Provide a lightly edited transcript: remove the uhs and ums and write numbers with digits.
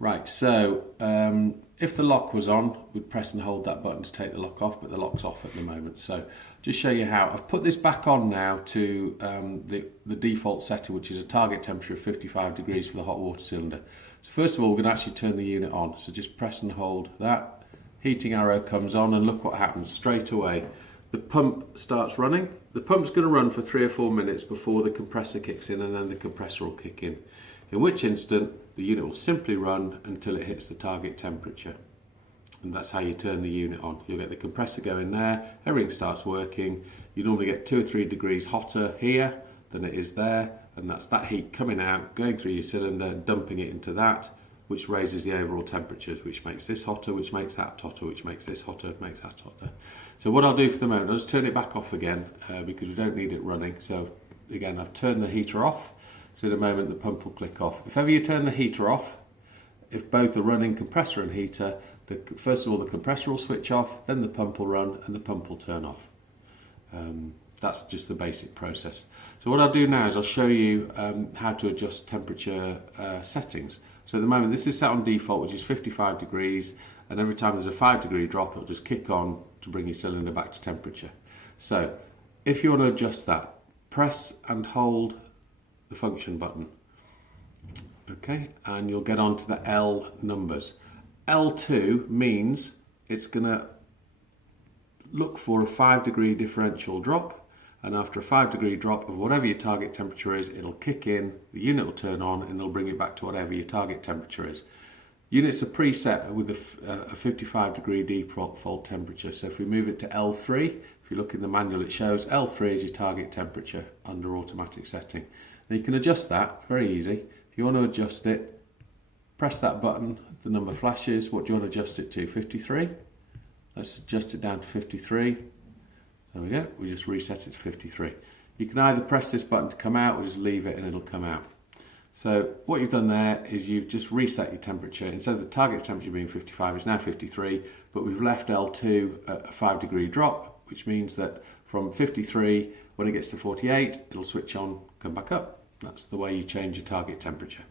Right, so if the lock was on, we'd press and hold that button to take the lock off, but the lock's off at the moment. So just show you how. I've put this back on now to the default setting, which is a target temperature of 55 degrees for the hot water cylinder. So first of all, we're going to actually turn the unit on. So just press and hold that. Heating arrow comes on, and look what happens straight away. The pump starts running. The pump's going to run for 3 or 4 minutes before the compressor kicks in, and then the compressor will kick in which instant the unit will simply run until it hits the target temperature. And that's how you turn the unit on. You'll get the compressor going there, everything starts working. You normally get 2 or 3 degrees hotter here than it is there, and that's that heat coming out, going through your cylinder, dumping it into that, which raises the overall temperatures, which makes this hotter, which makes that hotter, which makes this hotter, makes that hotter. So what I'll do for the moment, I'll just turn it back off again because we don't need it running. So again, I've turned the heater off. So in a moment the pump will click off. If ever you turn the heater off, if both are running compressor and heater, first of all the compressor will switch off, then the pump will run and the pump will turn off. That's just the basic process. So what I'll do now is I'll show you how to adjust temperature settings. So at the moment this is set on default, which is 55 degrees, and every time there's a 5-degree drop it'll just kick on to bring your cylinder back to temperature. So if you want to adjust that, press and hold the function button, okay, and you'll get onto the L numbers. L2 means it's going to look for a 5-degree differential drop, and after a 5-degree drop of whatever your target temperature is, it'll kick in, the unit will turn on, and it'll bring it back to whatever your target temperature is. Units are preset with a 55-degree default temperature, so if we move it to L3, if you look in the manual it shows L3 is your target temperature under automatic setting. Now you can adjust that, very easy. If you want to adjust it, press that button, the number flashes. What do you want to adjust it to? 53? Let's adjust it down to 53. There we go, we just reset it to 53. You can either press this button to come out or just leave it and it'll come out. So what you've done there is you've just reset your temperature. Instead of the target temperature being 55, it's now 53, but we've left L2 at a 5-degree drop, which means that from 53, when it gets to 48, it'll switch on, come back up. That's the way you change your target temperature.